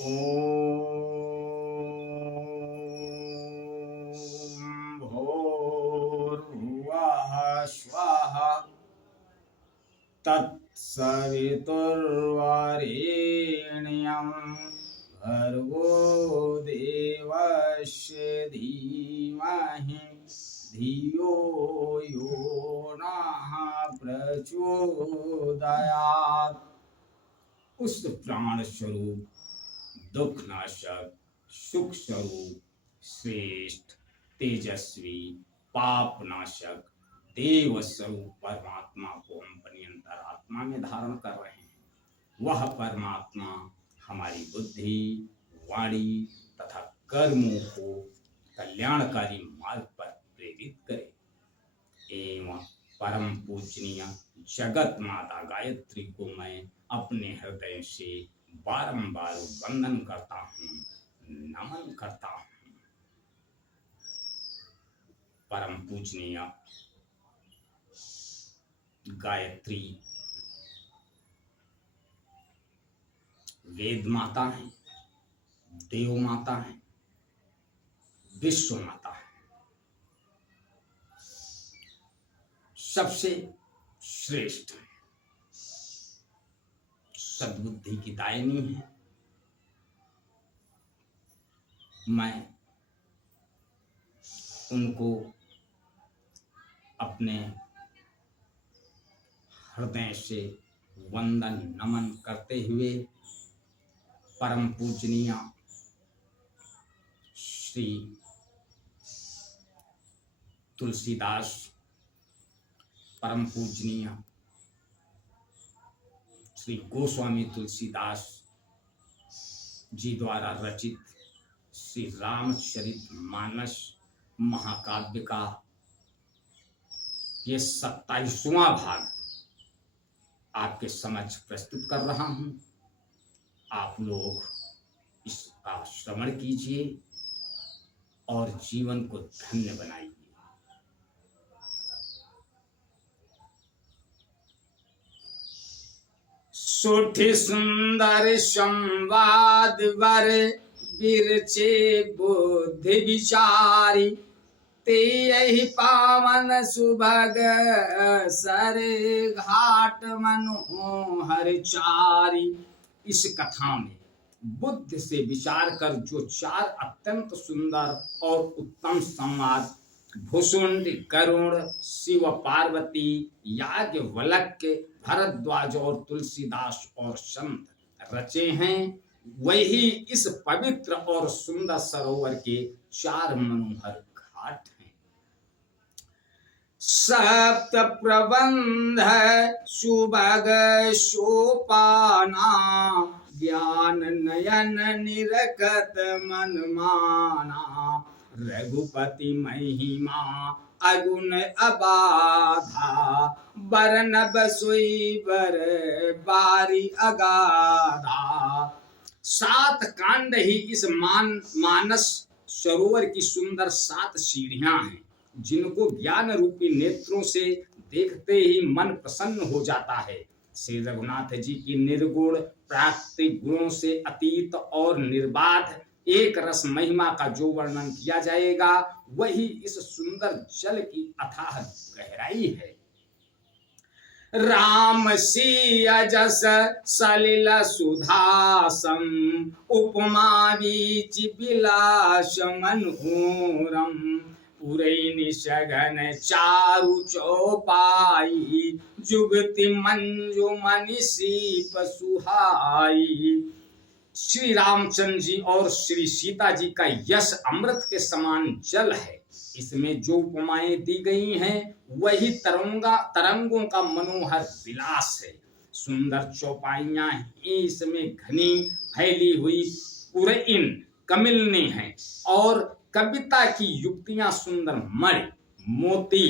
ॐ भूर्भुवः स्वः तत्सवितुर्वरेण्यं भर्गो देवस्य धीमहि धियो यो नः प्रचोदयात्। उस प्राण स्वरूप, दुख नाशक, सुख स्वरूप, श्रेष्ठ, तेजस्वी, पाप नाशक, देव स्वरूप परमात्मा को हम अपनी अंतरात्मा में धारण कर रहे हैं। वह परमात्मा हमारी बुद्धि, वाणी तथा कर्मों को कल्याणकारी मार्ग पर प्रेरित करे। एवं परम पूजनीय जगत माता गायत्री को मैं अपने हृदय से बारंबार वंदन करता हूँ, नमन करता हूँ। परम पूजनीय गायत्री वेद माता है, देव माता है, विश्व माता है, सबसे श्रेष्ठ है, सद्बुद्धि की दायिनी है। मैं उनको अपने हृदय से वंदन नमन करते हुए परम पूजनीय श्री तुलसीदास, परम पूजनीय श्री गोस्वामी तुलसीदास जी द्वारा रचित श्री रामचरितमानस महाकाव्य का ये 27वां भाग आपके समक्ष प्रस्तुत कर रहा हूं। आप लोग इसका श्रवण कीजिए और जीवन को धन्य बनाइए। सोठी सुंदर संवाद वर बिरचे बुद्धि विचारी, ते यही पावन सुभग सर घाट मनोहर चारी। इस कथा में बुद्ध से विचार कर जो 4 अत्यंत सुंदर और उत्तम संवाद भुसुंड, गरुड़, शिव पार्वती, याज्ञवल्क्य, भरद्वाज और तुलसीदास और संत रचे हैं, वही इस पवित्र और सुंदर सरोवर के 4 मनोहर घाट हैं। सप्त प्रबंध सुभग सोपाना, ज्ञान नयन निरखत मन माना। रघुपति महिमा अगुण अबाधा, बरनब सोई बर बारी अगाधा। 7 कांड ही इस मानस सरोवर की सुंदर 7 सीढ़ियां हैं, जिनको ज्ञान रूपी नेत्रों से देखते ही मन प्रसन्न हो जाता है। श्री रघुनाथ जी की निर्गुण प्राकृतिक गुणों से अतीत और निर्बाध एक रस महिमा का जो वर्णन किया जाएगा, वही इस सुंदर जल की अथाह गहराई है। राम सिया जस सलिल सुधासम, उपमा बीच विलास मनोरम। पुरैनी सघन चारु चौपाई, जुगति मंजु मनीषी पसुहाई। श्री रामचंद्र जी और श्री सीता जी का यश अमृत के समान जल है। इसमें जो उपमाएं दी गई हैं, वही तरंगों का मनोहर विलास है। सुंदर चौपाइयां ही इसमें घनी फैली हुई पुरैन कमिलनी हैं, और कविता की युक्तियां सुंदर मणि मोती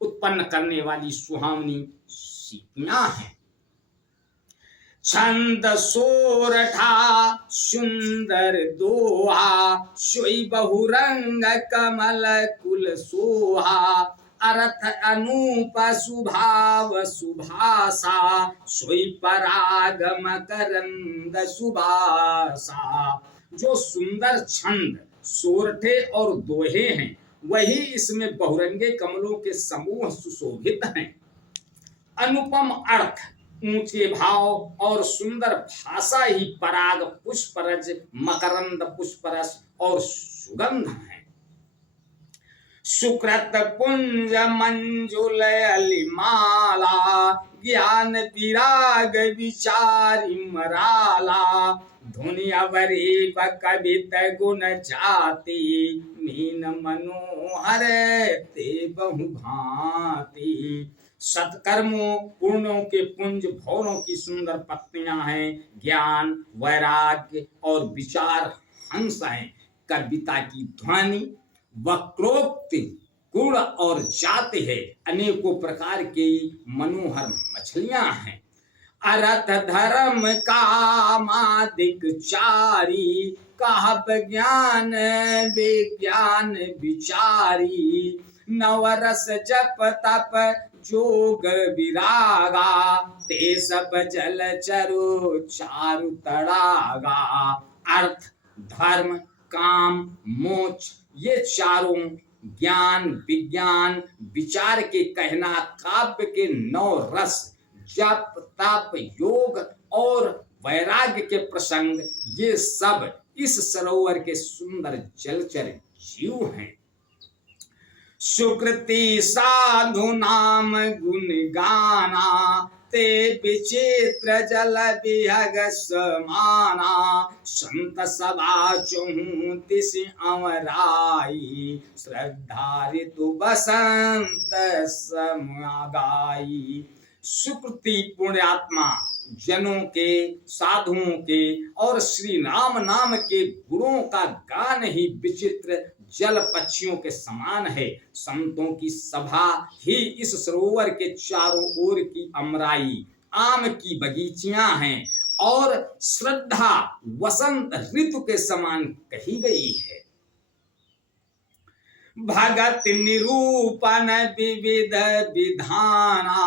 उत्पन्न करने वाली सुहावनी सीपियां हैं। छंद सोरठा सुंदर दोहा, सोई बहुरंग कमल कुल सोहा। अर्थ अनूप सुभाव सुभाषा सोई पराग मकरंद सुबासा। जो सुंदर छंद, सोरठे और दोहे हैं वही इसमें बहुरंगे कमलों के समूह सुशोभित हैं। अनुपम अर्थ, ऊंचे भाव और सुंदर भाषा ही पराग पुष्परज, मकरंद पुष्परस और सुगंध है। सुकृत पुंज मंजुल अलिमाला ज्ञान विराग विचारी मराला। धुनि अवरीप कवित गुण जाति मीन मनोहर ते बहु भांति। सत्कर्मों पुण्यों के पुंज भौरों की सुंदर पत्तियां हैं। ज्ञान, वैराग्य और विचार हंस हैं। कविता की ध्वनि, वक्रोक्ति, गुण और जाति है। अनेकों प्रकार की मनोहर मछलियां हैं। अर्थ धर्म कामादिक चारी कहब ज्ञान विज्ञान विचारी। नवरस जप तप जोग विरागा ते सब जल चरो चारु तड़ागा। अर्थ, धर्म, काम, मोक्ष ये चारों ज्ञान विज्ञान विचार के कहना काव्य के 9 रस जप तप योग और वैराग्य के प्रसंग ये सब इस सरोवर के सुंदर जलचर जीव हैं। सुकृति साधु नाम गुण गाना ते विचित्र जल विहग समाना। संत सभा चहु तिस अमराई श्रद्धा ऋतु बसंत समागाई। सुकृति पुण्यात्मा जनों के, साधुओं के और श्री राम नाम के गुणों का गान ही विचित्र जल पक्षियों के समान है। संतों की सभा ही इस सरोवर के चारों ओर की अमराई आम की बगीचियां हैं और श्रद्धा वसंत ऋतु के समान कही गई है। भगत निरूपण विविध विधाना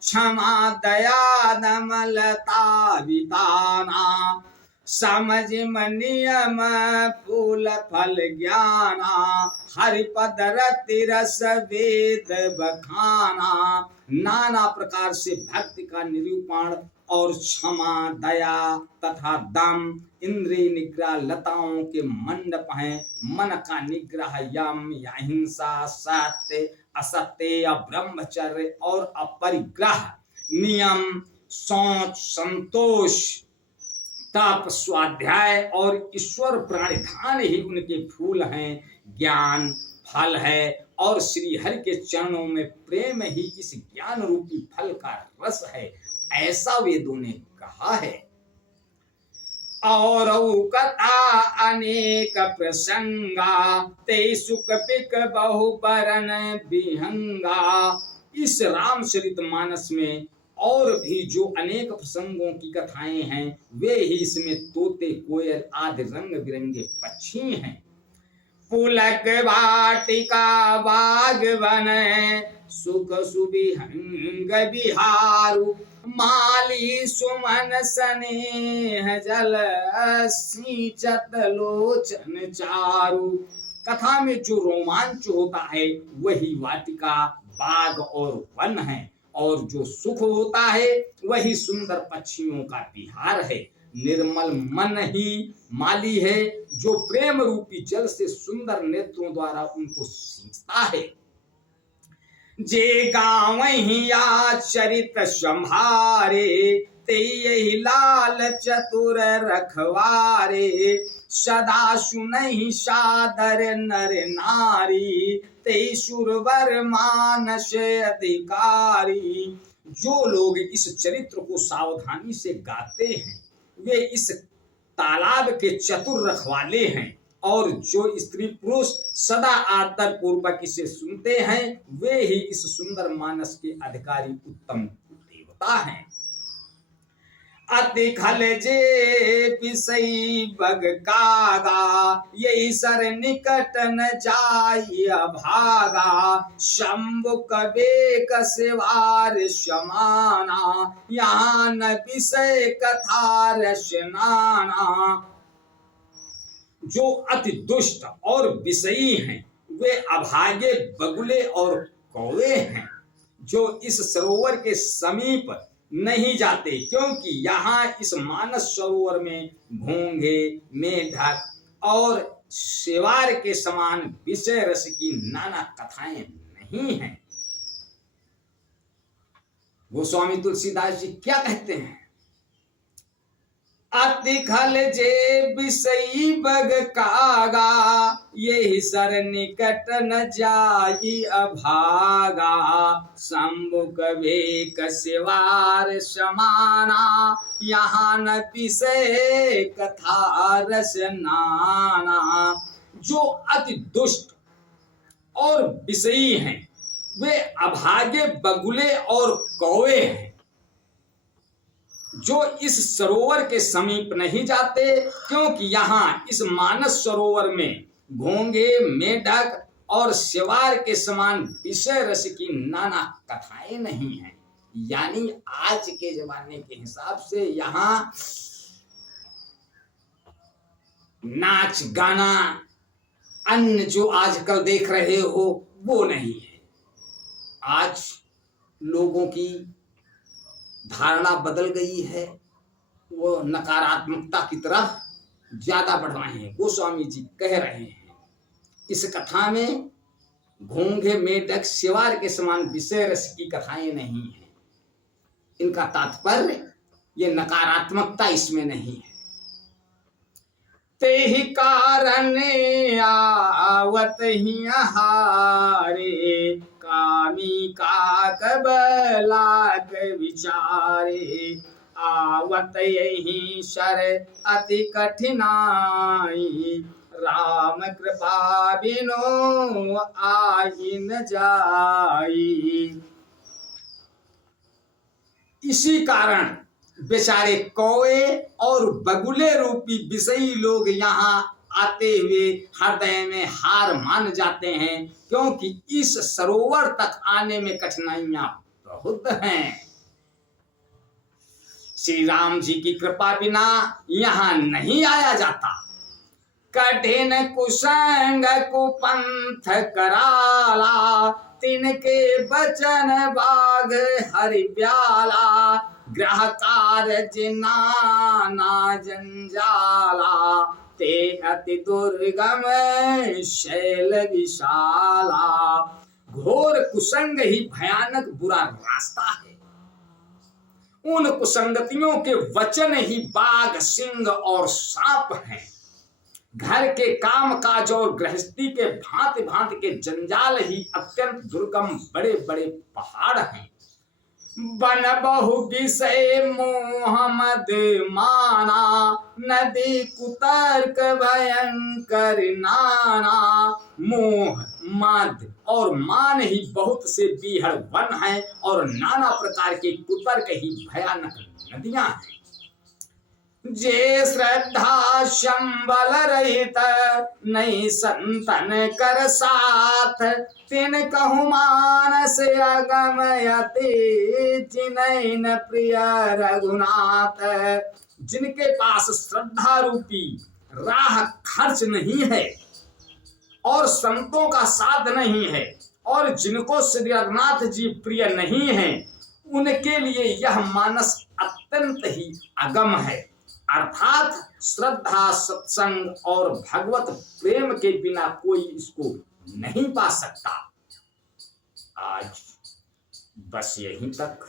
क्षमा दया नमलता विताना। समझ नियम फूल फल ज्ञाना हरिपद रति रस वेद बखाना। नाना प्रकार से भक्ति का निरूपण और क्षमा दया तथा दम इंद्रिय निग्रह लताओं के मंडप हैं। मन का निग्रह यम या हिंसा, सत्य असत्य, ब्रह्मचर्य और अपरिग्रह, नियम, सोच, संतोष, तप, स्वाध्याय और ईश्वर प्राणिधान ही उनके फूल हैं। ज्ञान फल है और श्री हरि के चरणों में प्रेम ही इस ज्ञान रूपी फल का रस है, ऐसा वेदों ने कहा है। और कथा अनेक प्रसंगा ते सुख पिक बहु बरन विहंगा। इस रामचरित मानस में और भी जो अनेक प्रसंगों की कथाएं हैं वे ही इसमें तोते कोयल आदि रंग बिरंगे पक्षी हैं। पुलक वाटिका बाग वन सुख सुविहंग बिहारू। माली सुमन स्नेह जल सिंचत लोचन चारू। कथा में जो रोमांच होता है वही वाटिका, बाग और वन है और जो सुख होता है वही सुंदर पक्षियों का विहार है। निर्मल मन ही माली है जो प्रेम रूपी जल से सुंदर नेत्रों द्वारा उनको सींचता है। जे गाँव ही आचरित संभारे ते यही लाल चतुर रखवारे। सदा सुनहि सादर नर नारी ते सुरवर मानस अधिकारी। जो लोग इस चरित्र को सावधानी से गाते हैं वे इस तालाब के चतुर रखवाले हैं और जो स्त्री पुरुष सदा आदर पूर्वक इसे सुनते हैं वे ही इस सुंदर मानस के अधिकारी उत्तम देवता हैं। अति खल जे पिसई बग कागा, यही सर निकट न जाई भागा। शंभु कबे कसेवार समाना, यहाँ न विषय कथा रसनाना। जो अति दुष्ट और विषयी हैं वे अभागे बगुले और कौवे हैं, जो इस सरोवर के समीप नहीं जाते, क्योंकि यहाँ इस मानस सरोवर में घोंघे, मेढक और शेवार के समान विषय रस की नाना कथाएं नहीं हैं। गोस्वामी तुलसीदास जी क्या कहते हैं? अति खल जे विषयी बग कागा, यही सर निकट न जाई अभागा। शंभु कबे कसेवार समाना, यहाँ न विषय कथा रस नाना। जो अति दुष्ट और विषयी हैं वे अभागे बगुले और कौवे हैं, जो इस सरोवर के समीप नहीं जाते, क्योंकि यहाँ इस मानस सरोवर में घोंघे, मेढक और शेवार के समान विषय रस की नाना कथाएं नहीं हैं। यानी आज के जमाने के हिसाब से यहाँ नाच गाना, अन्य जो आजकल देख रहे हो वो नहीं है। आज लोगों की धारणा बदल गई है, वो नकारात्मकता की तरफ ज्यादा बढ़ रहे हैं। गोस्वामी जी कह रहे हैं इस कथा में घोंघे, मेढक, शेवार के समान विषय रस की कथाएं नहीं है। इनका तात्पर्य ये नकारात्मकता इसमें नहीं है। ते ही कारण आवत ही हारे, कामी का कबलाक विचारे। आवत यही शर अति कठिनाई, राम कृपा बिनो आई न जाई। इसी कारण बेचारे कौवे और बगुले रूपी विषयी लोग यहाँ आते हुए हृदय में हार मान जाते हैं, क्योंकि इस सरोवर तक आने में कठिनाइयां बहुत हैं। श्री राम जी की कृपा बिना यहाँ नहीं आया जाता। कठिन कुसंग कुपंथ कराला, तिनके बचन बाग हरि ब्याला। ग्रह कार्य नाना जंजाला, ते अति दुर्गम शैल विशाला। घोर कुसंग ही भयानक बुरा रास्ता है। उन कुसंगतियों के वचन ही बाघ, सिंह और सांप हैं। घर के काम काज और गृहस्थी के भांति भांति के जंजाल ही अत्यंत दुर्गम बड़े बड़े पहाड़ हैं। बन बहु विषय मोह मद माना, नदी कुतर्क भयंकर नाना। मोह, मद और मान ही बहुत से बीहड़ वन हैं, और नाना प्रकार के कुतर्क ही भयानक नदियां हैं। जे श्रद्धा शंबल रहित, नहीं संतन कर साथ। तिन कहु मानस अगमयते, जिनैन प्रिय रघुनाथ। जिनके पास श्रद्धा रूपी राह खर्च नहीं है और संतों का साथ नहीं है, और जिनको श्री रघुनाथ जी प्रिय नहीं है, उनके लिए यह मानस अत्यंत ही अगम है। अर्थात श्रद्धा, सत्संग और भगवत प्रेम के बिना कोई इसको नहीं पा सकता। आज बस यहीं तक।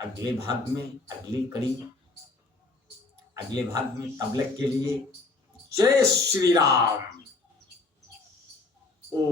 अगले भाग में, अगली कड़ी, अगले भाग में तब तक के लिए जय श्री राम। ओ